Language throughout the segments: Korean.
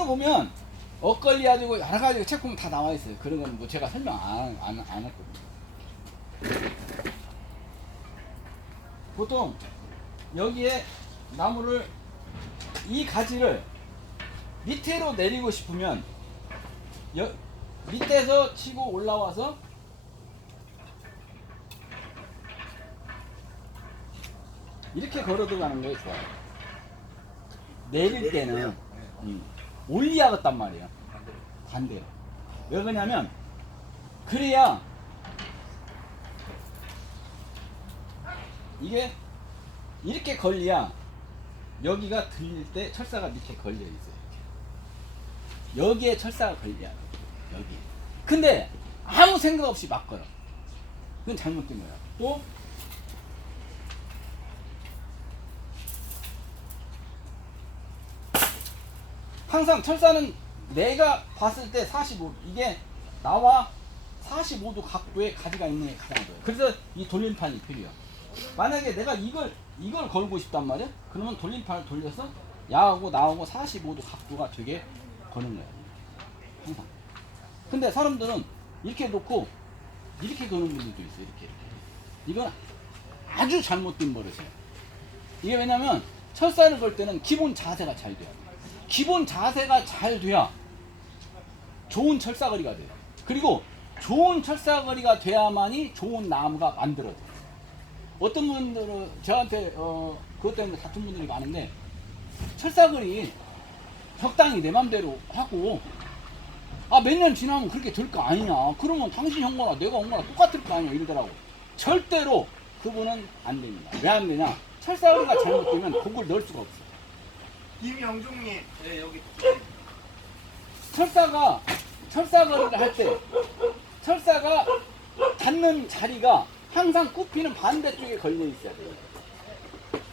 책을 보면 엇걸리 가지고 여러 가지 책 보면 다 나와 있어요. 그런 건 뭐 제가 설명 안, 안, 안 했거든요. 보통 여기에 나무를 이 가지를 밑으로 내리고 싶으면 여, 밑에서 치고 올라와서 이렇게 걸어 들어가는 게 좋아요. 내릴 때는 음, 올리야겠단 말이에요. 반대요. 왜 그러냐면 그래야 이게 이렇게 걸려야 여기가 들릴 때 철사가 밑에 걸려 있어요. 이렇게. 여기에 철사가 걸려야. 여기. 근데 아무 생각 없이 막 걸어. 그건 잘못된 거야. 또 항상 철사는 내가 봤을 때 45, 이게 나와 45도 각도의 가지가 있는 게 가장 좋아요. 그래서 이 돌림판이 필요해요. 만약에 내가 이걸, 이걸 걸고 싶단 말이야? 그러면 돌림판을 돌려서 야하고 나하고 45도 각도가 되게 거는 거예요. 항상. 근데 사람들은 이렇게 놓고 이렇게 거는 분들도 있어요. 이렇게. 이렇게. 이건 아주 잘못된 버릇이에요. 이게 왜냐면 철사를 걸 때는 기본 자세가 잘 돼요. 기본 자세가 잘 돼야 좋은 철사거리가 돼요. 그리고 좋은 철사거리가 돼야만이 좋은 나무가 만들어져요. 어떤 분들은 저한테 어, 그것 때문에 다툰 분들이 많은데 철사거리 적당히 내 맘대로 하고 아 몇 년 지나면 그렇게 될 거 아니냐. 그러면 당신 형 거나 내가 온 거나 똑같을 거 아니야. 이러더라고. 절대로 그분은 안 됩니다. 왜 안 되냐? 철사거리가 잘못되면 곡을 넣을 수가 없어 김영중님. 네 여기. 철사가 철사거리를 할 때 철사가 닿는 자리가 항상 굽히는 반대쪽에 걸려 있어야 돼요.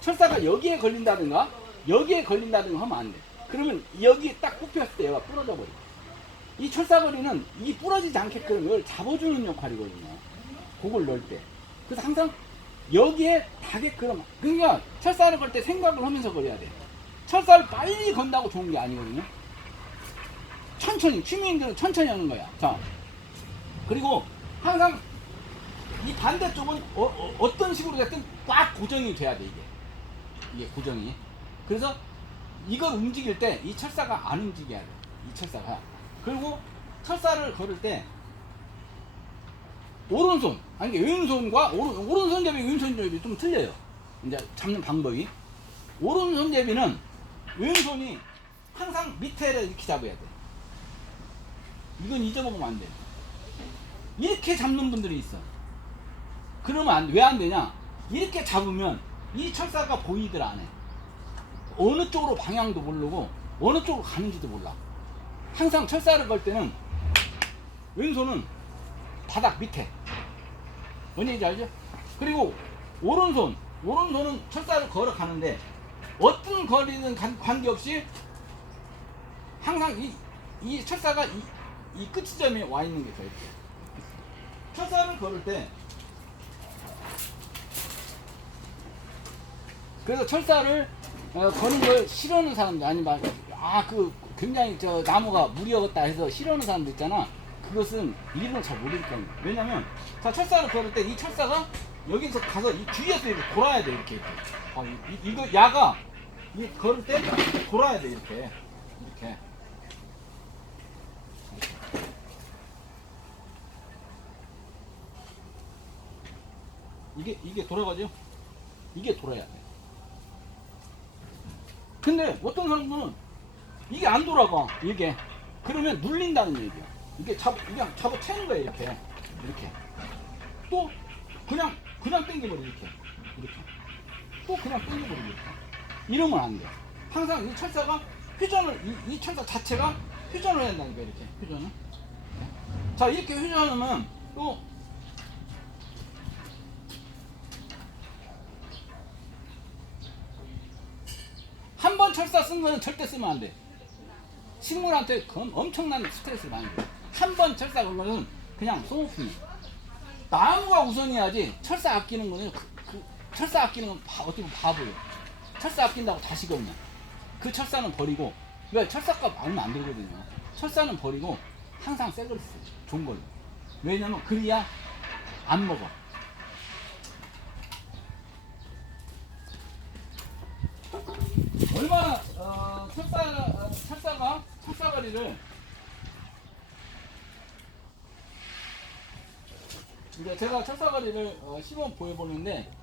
철사가 여기에 걸린다든가 여기에 걸린다든가 하면 안 돼. 그러면 여기 딱 굽혔을 때 얘가 부러져 버려. 이 철사거리는 이 부러지지 않게끔 이걸 잡아주는 역할이거든요. 곡을 넣을 때. 그래서 항상 여기에 닿게끔 그러니까 철사를 걸 때 생각을 하면서 걸어야 돼. 철사를 빨리 건다고 좋은 게 아니거든요. 천천히 취미인들은 천천히 하는 거야. 자 그리고 항상 이 반대쪽은 어, 떤 식으로 됐든 꽉 고정이 돼야 돼 이게 이게 고정이. 그래서 이걸 움직일 때 이 철사가 안 움직여야 돼. 이 철사가. 그리고 철사를 걸을 때 오른손 아니 왼손과 오른 오른손잡이 왼손잡이 좀 틀려요. 이제 잡는 방법이 오른손잡이는 왼손이 항상 밑에를 이렇게 잡아야 돼. 이건 잊어먹으면 안 돼. 이렇게 잡는 분들이 있어. 그러면 안, 왜안 되냐? 이렇게 잡으면 이 철사가 보이들 안 해. 어느 쪽으로 방향도 모르고 어느 쪽으로 가는지도 몰라. 항상 철사를 걸 때는 왼손은 바닥 밑에. 뭔지 알죠? 그리고 오른손, 오른손은 철사를 걸어 가는데 어떤 거리는 관- 관계없이 항상 이, 이 철사가 이, 이 끝지점에 와 있는 게더 있어요. 철사를 걸을 때 그래서 철사를 어, 거는 걸 싫어하는 사람들 아니면 아그 굉장히 저 나무가 무리였다 해서 싫어하는 사람들 있잖아. 그것은 이름을 잘 때문에 왜냐면 자 철사를 걸을 때 이 철사가 여기서 가서 이 뒤에서 이렇게 돌아야 돼 이렇게, 이렇게. 어, 이, 이- 이거 야가 이 걸을 때 돌아야 돼 이렇게. 이렇게. 이게 이게 돌아가죠? 이게 돌아야 돼. 근데 어떤 사람들은 이게 안 돌아가 이게. 그러면 눌린다는 얘기야. 이게 잡 그냥 잡아 채는 거야 이렇게. 이렇게. 또 그냥 그냥 당겨버려 이렇게. 이렇게. 또 그냥 당겨버려 이렇게 이러면 안 돼. 항상 이 철사가 회전을 이, 이 철사 자체가 회전을 해야 된다니까 이렇게 회전을. 자 이렇게 회전하면 또 한 번 철사 쓴 거는 절대 쓰면 안 돼. 식물한테 그건 엄청난 스트레스를 많이 줘. 한번 철사 건 거는 그냥 소모품이. 나무가 우선이야지 철사 아끼는 거는 그, 그 철사 아끼는 건 바, 어떻게 보면 바보예요. 철사 아낀다고 자식이 없냐. 그 철사는 버리고 그러니까 철사값 얼마 안 들거든요. 철사는 버리고 항상 새걸 써요. 좋은 걸로. 왜냐면 그래야 안 먹어. 얼마나 어, 철사 어, 철사가 철사거리를 이제 제가 철사거리를 어, 시범 보여보는데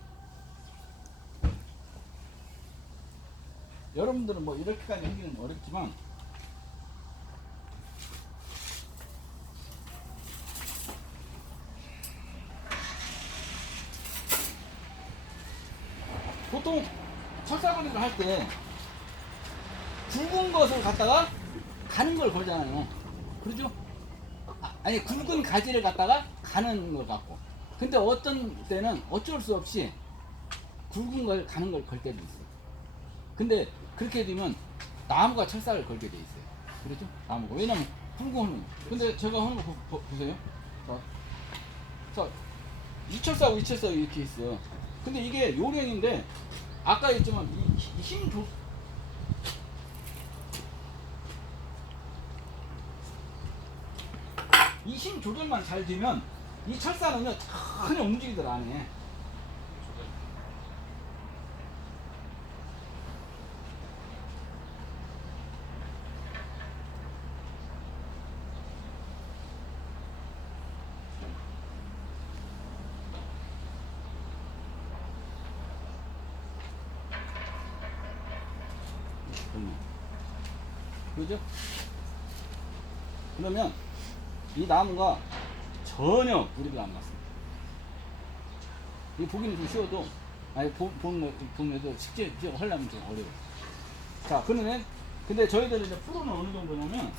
여러분들은 뭐 이렇게까지 하기는 어렵지만 보통 철사거리를 할 때 굵은 것을 갖다가 가는 걸 걸잖아요. 그러죠? 아, 아니 굵은 가지를 갖다가 가는 걸 갖고. 근데 어떤 때는 어쩔 수 없이 굵은 걸 가는 걸 걸 때도 있어요. 근데 그렇게 되면 나무가 철사를 걸게 돼 있어요. 그렇죠? 나무가. 왜냐면 굵은 거는. 근데 제가 하는 거 보, 보, 보 세요. 자, 자, 이철사하고 이철사 이렇게 있어. 근데 이게 요령인데 아까 했지만 이, 이힘 조, 이 힘 조절만 잘 되면 이 철사는요 전혀 움직이들 안 해. 그러면. 그죠? 그러면 이 나무가 전혀 무리가 안 맞습니다. 이 보기는 좀 쉬워도, 아니, 보면도 실제 하려면 좀 어려워요. 자, 그러면, 근데 저희들은 이제 프로는 어느 정도냐면,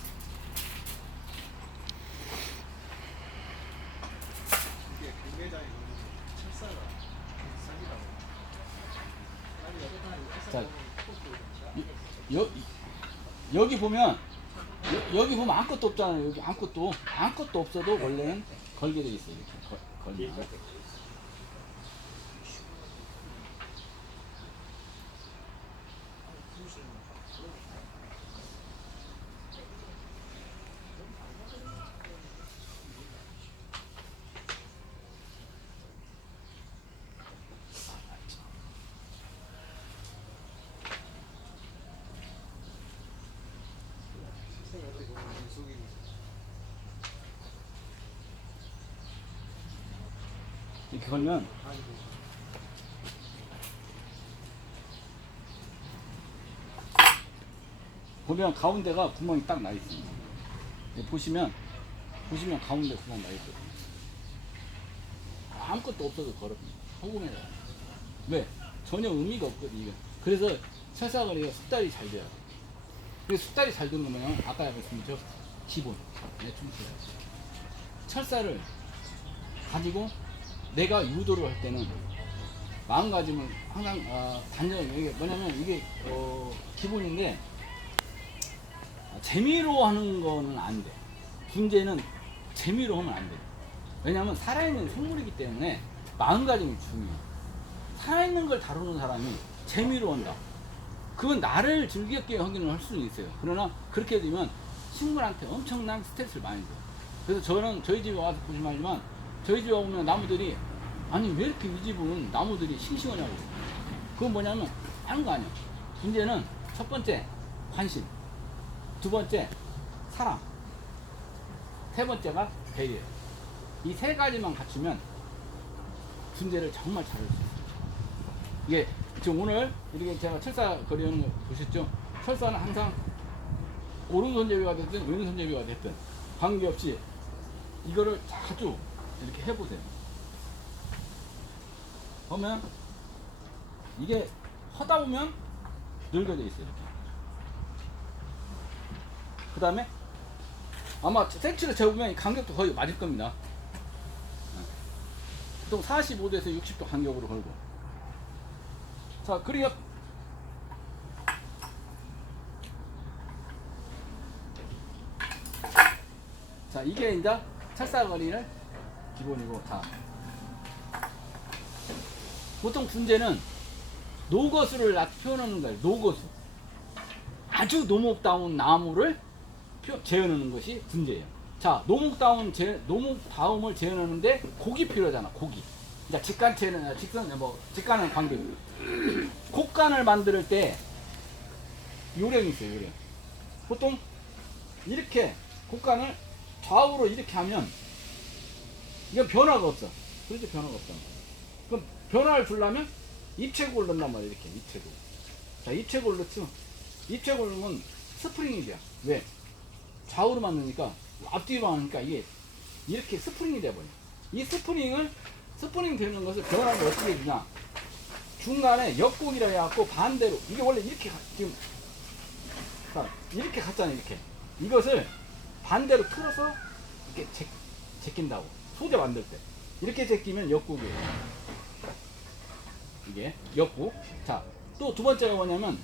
이게 경매장에 있는 철사가 사기라고. 자, 여, 보면, 여, 여기 보면 아무것도 없잖아요. 여기 아무것도, 아무것도 없어도 원래는 걸게 돼 있어요. 이렇게 걸, 걸면. 이렇게 걸면, 보면 가운데가 구멍이 딱 나 있습니다. 네, 보시면 보시면 가운데 구멍 나 있거든요. 아무것도 없어도 걸어줍니다. 소금에다가. 왜? 전혀 의미가 없거든요. 이거. 그래서 철사거리가 숙달이 잘 돼야 돼. 그래서 숙달이 잘 되는 거면 아까 말씀드렸죠. 기본. 네, 충실. 철사를 가지고 내가 유도를 할 때는 마음가짐을 항상 어, 단정히 이게 뭐냐면 이게 어, 기본인데 재미로 하는 거는 안 돼. 문제는 재미로 하면 안 돼. 왜냐하면 살아있는 생물이기 때문에 마음가짐이 중요해. 살아있는 걸 다루는 사람이 재미로 한다. 그건 나를 즐겁게 하기는 할 수는 있어요. 그러나 그렇게 되면 식물한테 엄청난 스트레스를 많이 줘요. 그래서 저는 저희 집에 와서 보시면 알지만 저희 집에 오면 나무들이 아니 왜 이렇게 이 집은 나무들이 싱싱하냐고. 그건 뭐냐면 다른 거 아니야. 문제는 첫 번째 관심. 두 번째 사랑 세 번째가 배려 이 세 가지만 갖추면 분재를 정말 잘할 수 있어요 이게 지금 오늘 이렇게 제가 철사 거리하는 거 보셨죠 철사는 항상 오른손잡이가 됐든 왼손잡이가 됐든 관계없이 이거를 자주 이렇게 해보세요 그러면 이게 하다 보면 늙어져 있어요 이렇게 그 다음에 아마 센치를 재보면 이 간격도 거의 맞을 겁니다. 네. 보통 45도에서 60도 간격으로 걸고. 자, 그리고 자, 이게 이제 철사거리를 기본이고 다. 보통 분재는 노거수를 나- 표현하는 거예요. 노거수. 아주 노목다운 나무를 표- 재현하는 것이 분재예요. 자, 노목다운 재, 노목다움을 재현하는데 곡이 필요하잖아. 곡이. 자, 직관체는 직선 뭐 직관은 관계. 곡간을 만들 때 요령이 있어요. 요령. 보통 이렇게 곡간을 좌우로 이렇게 하면 이건 변화가 없어. 그렇죠 변화가 없어. 그럼 변화를 주려면 입체곡을 넣는단 말이야 이렇게 입체곡. 자 입체곡을 넣죠. 입체곡을 넣으면 스프링이 돼요. 왜? 좌우로만 넣으니까 앞뒤로만 하니까 이게 이렇게 스프링이 돼버려. 이 스프링을 스프링 되는 것을 변화를 어떻게 해주냐? 중간에 역곡이라 해갖고 반대로 이게 원래 이렇게 가- 지금 자, 이렇게 갔잖아요 이렇게 이것을 반대로 틀어서 이렇게 제, 제낀다고 소재 만들 때 이렇게 제끼면 역곡이에요 이게 역곡 자또 두 번째가 뭐냐면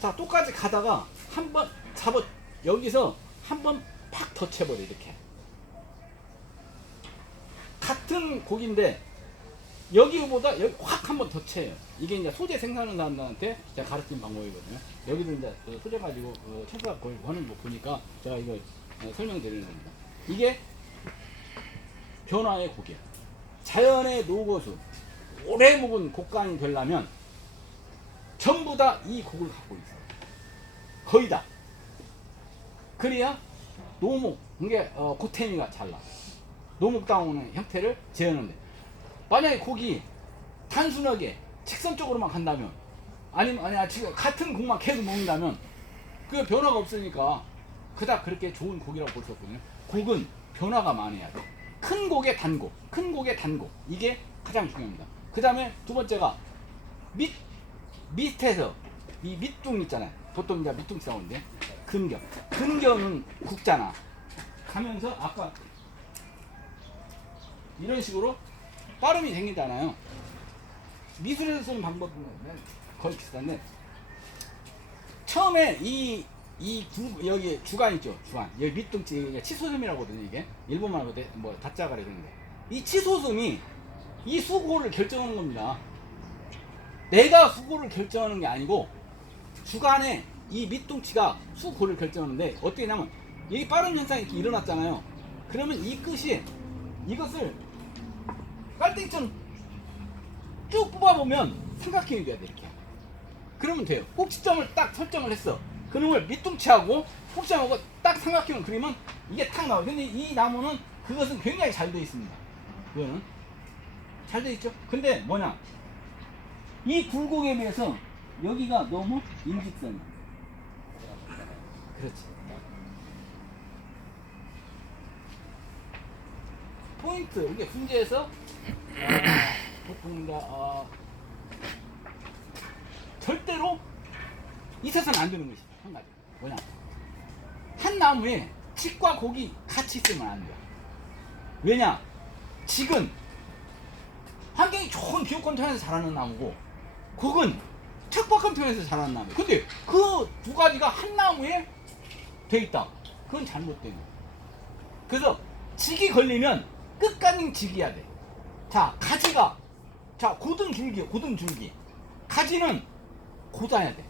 자 똑같이 가다가 한 번 잡아 여기서 한 번팍더 채버려 이렇게 같은 곡인데 여기보다 여기 확 한번 더 채요. 이게 이제 소재 생산하는 사람들한테 제가 가르친 방법이거든요. 여기도 이제 그 소재 가지고 어, 철사 거의 하는 거 보니까 제가 이거 어, 설명드리는 겁니다. 이게 변화의 곡이야. 자연의 노고수, 오래 묵은 곡간이 되려면 전부 다 이 곡을 갖고 있어. 거의 다. 그래야 노목, 이게 어, 고태미가 잘 나. 노목다운의 형태를 재현하는데 만약에 곡이 단순하게 직선적으로만 간다면 아니면 아니 같은 곡만 계속 먹는다면 그 변화가 없으니까 그닥 그렇게 좋은 곡이라고 볼 수 없거든요. 곡은 변화가 많아야 돼. 큰 곡의 단곡, 큰 곡의 단곡 이게 가장 중요합니다. 그 다음에 두 번째가 밑 밑에서 이 밑둥 있잖아요. 보통 이제 밑둥 싸우는데 근겨, 근겨는 굵잖아. 가면서 아까 이런 식으로 빠름이 생기잖아요. 미술에서 쓰는 방법은 거의 비슷한데 처음에 이, 이 구, 여기 주간 있죠 주간 여기 밑둥치 이게 치소섬이라고 하거든요 이게. 일본말 하고 뭐 다짜가 그러는데 이 치소섬이 이 수고를 결정하는 겁니다. 내가 수고를 결정하는 게 아니고 주간에 이 밑둥치가 수고를 결정하는데 어떻게 하냐면 이 빠른 현상이 이렇게 일어났잖아요. 그러면 이 끝이 이것을 깔땡이처럼 쭉 뽑아보면 삼각형이 돼야 돼 이렇게. 그러면 돼요. 꼭지점을 딱 설정을 했어 그놈을 밑둥치하고 꼭지점하고 딱 삼각형 그리면 이게 탁 나와요. 근데 이 나무는 그것은 굉장히 잘 돼 있습니다. 이거는. 잘 돼 있죠? 근데 뭐냐? 이 굴곡에 비해서 여기가 너무 일직선이야 그렇지. 포인트 이게 분재에서 아, 보통 이제 어, 절대로 있어서는 안 되는 것이 한 가지 뭐냐? 한 나무에 칡과 곡이 같이 있으면 안 돼요. 왜냐? 칡은 환경이 좋은 비옥권 토양에서 자라는 나무고 곡은 척박한 토양에서 자라는 나무. 근데 그 두 가지가 한 나무에 돼 있다. 그건 잘못된 거야 그래서 직이 걸리면 끝까지 직이야 돼. 자, 가지가 자, 고든 줄기, 고든 줄기. 가지는 고다야 돼.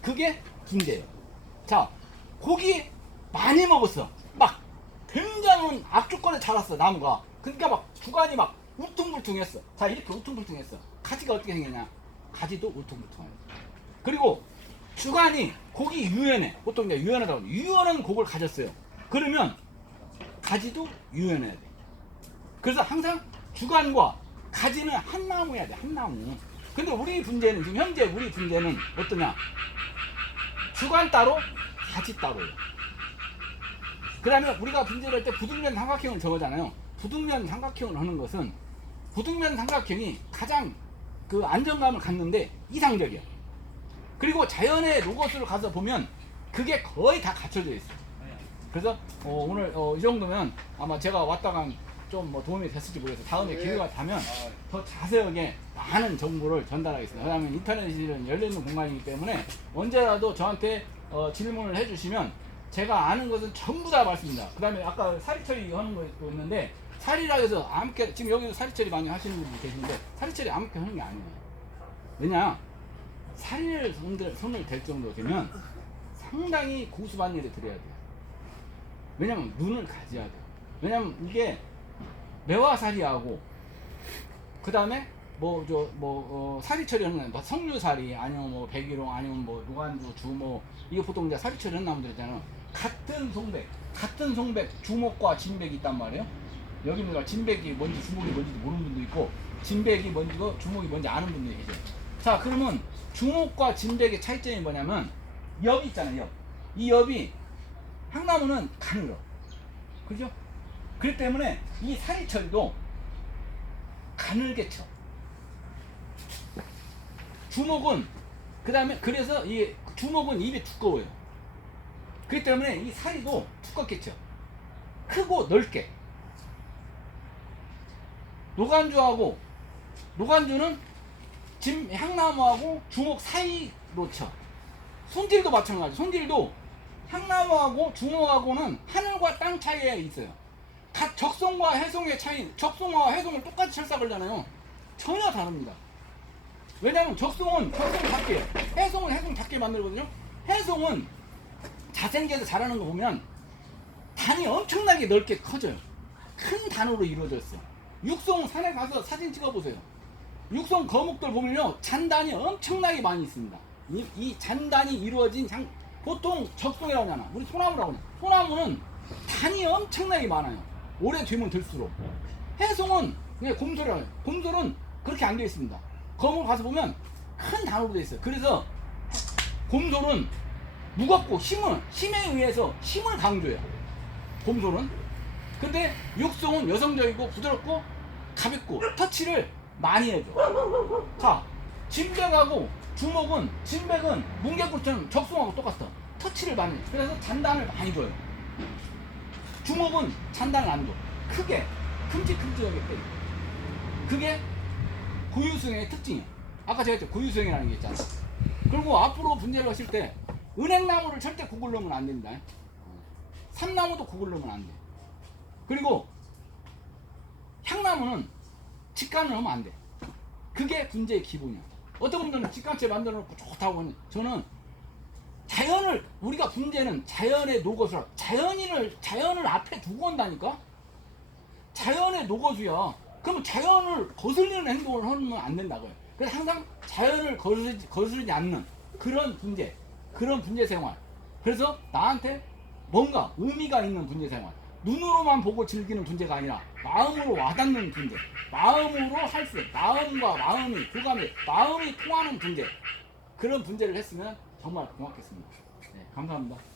그게 분재예요. 자, 고기 많이 먹었어. 막 굉장한 악조건에 자랐어, 나무가. 그러니까 막 주간이 막 울퉁불퉁했어. 자, 이렇게 울퉁불퉁했어. 가지가 어떻게 생겼냐? 가지도 울퉁불퉁해. 그리고 주간이 곡이 유연해. 보통 이제 유연하다고. 유연한 곡을 가졌어요. 그러면 가지도 유연해야 돼. 그래서 항상 주간과 가지는 한 나무여야 돼, 한 나무. 근데 우리 분재는, 지금 현재 우리 분재는 어떠냐? 주간 따로, 가지 따로요. 그 다음에 우리가 분재를 할 때 부등면 삼각형을 적어잖아요. 부등면 삼각형을 하는 것은 부등면 삼각형이 가장 그 안정감을 갖는데 이상적이야. 그리고 자연의 로고스를 가서 보면 그게 거의 다 갖춰져 있어. 그래서 어, 오늘 어, 이 정도면 아마 제가 왔다가 좀뭐 도움이 됐을지 모르겠어요. 다음에 네. 기회가 되면 더 자세하게 많은 정보를 전달하겠습니다. 왜냐하면 인터넷이 열려있는 공간이기 때문에 언제라도 저한테 어, 질문을 해주시면 제가 아는 것은 전부 다 말씀입니다. 그 다음에 아까 사리 처리 하는 거 있는데 사리라 해서 아무렇게 지금 여기서 사리 처리 많이 하시는 분이 계신데 사리 처리 아무렇게 하는 게 아니에요. 왜냐 사리를 손들, 손을 댈 정도 되면 상당히 고수반 일에 들여야 돼요. 왜냐면 눈을 가져야 돼요. 왜냐면 이게 매화살이하고 그 다음에 뭐 저뭐 사리 처리하는 뭐 석류사리 아니면 뭐 백일홍 아니면 뭐 노간주 주모 이게 보통 이제 사리 처리하는 나무들 있잖아요. 같은 송백 같은 송백 주목과 진백이 있단 말이에요. 여기 있는 진백이 뭔지 주목이 뭔지 모르는 분도 있고 진백이 뭔지고 주목이 뭔지 아는 분들이 계세요. 자 그러면 주목과 진백의 차이점이 뭐냐면 엽이 있잖아요. 엽. 이 엽이 향나무는 가늘어. 그죠? 그렇기 때문에 이 사리철도 가늘게 쳐. 주목은 그 다음에 그래서 이 주목은 입이 두꺼워요. 그렇기 때문에 이 사리도 두껍게 쳐. 크고 넓게. 노간주하고 노간주는 진 향나무하고 주목 사이로 쳐. 손질도 마찬가지. 손질도 향나무하고 주목하고는 하늘과 땅 차이가 있어요. 각 적송과 해송의 차이, 적송과 해송을 똑같이 철사 걸잖아요. 전혀 다릅니다. 왜냐면 적송은 적송 작게, 해송은 해송 작게 만들거든요. 해송은 자생계에서 자라는 거 보면 단이 엄청나게 넓게 커져요. 큰 단으로 이루어져 있어. 육송 산에 가서 사진 찍어보세요. 육송 거목들 보면요 잔단이 엄청나게 많이 있습니다. 이, 이 잔단이 이루어진 장, 보통 적송이라고 하잖아. 우리 소나무라고 하잖아. 소나무는 단이 엄청나게 많아요. 오래 되면 들수록. 해송은 그냥 곰솔이라고 해요. 곰솔은 그렇게 안 되어 있습니다. 거목 가서 보면 큰 단으로 되어 있어요. 그래서 곰솔은 무겁고 힘을 힘에 의해서 힘을 강조해요. 곰솔은. 근데 육송은 여성적이고 부드럽고 가볍고 터치를 많이 해줘. 자, 진백하고 주먹은 진백은 뭉게꿀처럼 적송하고 똑같아. 터치를 많이 해. 그래서 잔단을 많이 줘요. 주먹은 잔단을 안 줘. 크게 큼직큼직하게 때려. 그게 고유수행의 특징이에요. 아까 제가 했죠. 고유수행이라는 게 있잖아. 그리고 앞으로 분재를 하실 때 은행나무를 절대 구글 넣으면 안 됩니다. 삼나무도 구글 넣으면 안 돼. 그리고 향나무는 직간을 하면 안 돼. 그게 분재의 기본이야. 어떤 분들은 직간체 만들어 놓고 좋다고 하니 저는 자연을 우리가 분재는 자연의 녹어수라 자연인을 자연을 앞에 두고 온다니까 자연의 녹어수야 그러면 자연을 거슬리는 행동을 하면 안 된다고요. 그래서 항상 자연을 거스르지, 거스르지 않는 그런 분재 그런 분재 생활. 그래서 나한테 뭔가 의미가 있는 분재 생활. 눈으로만 보고 즐기는 분재가 아니라 마음으로 와닿는 분재. 마음으로 할 수 마음과 마음이 교감이 마음이 통하는 분재. 그런 분재를 했으면 정말 고맙겠습니다. 네, 감사합니다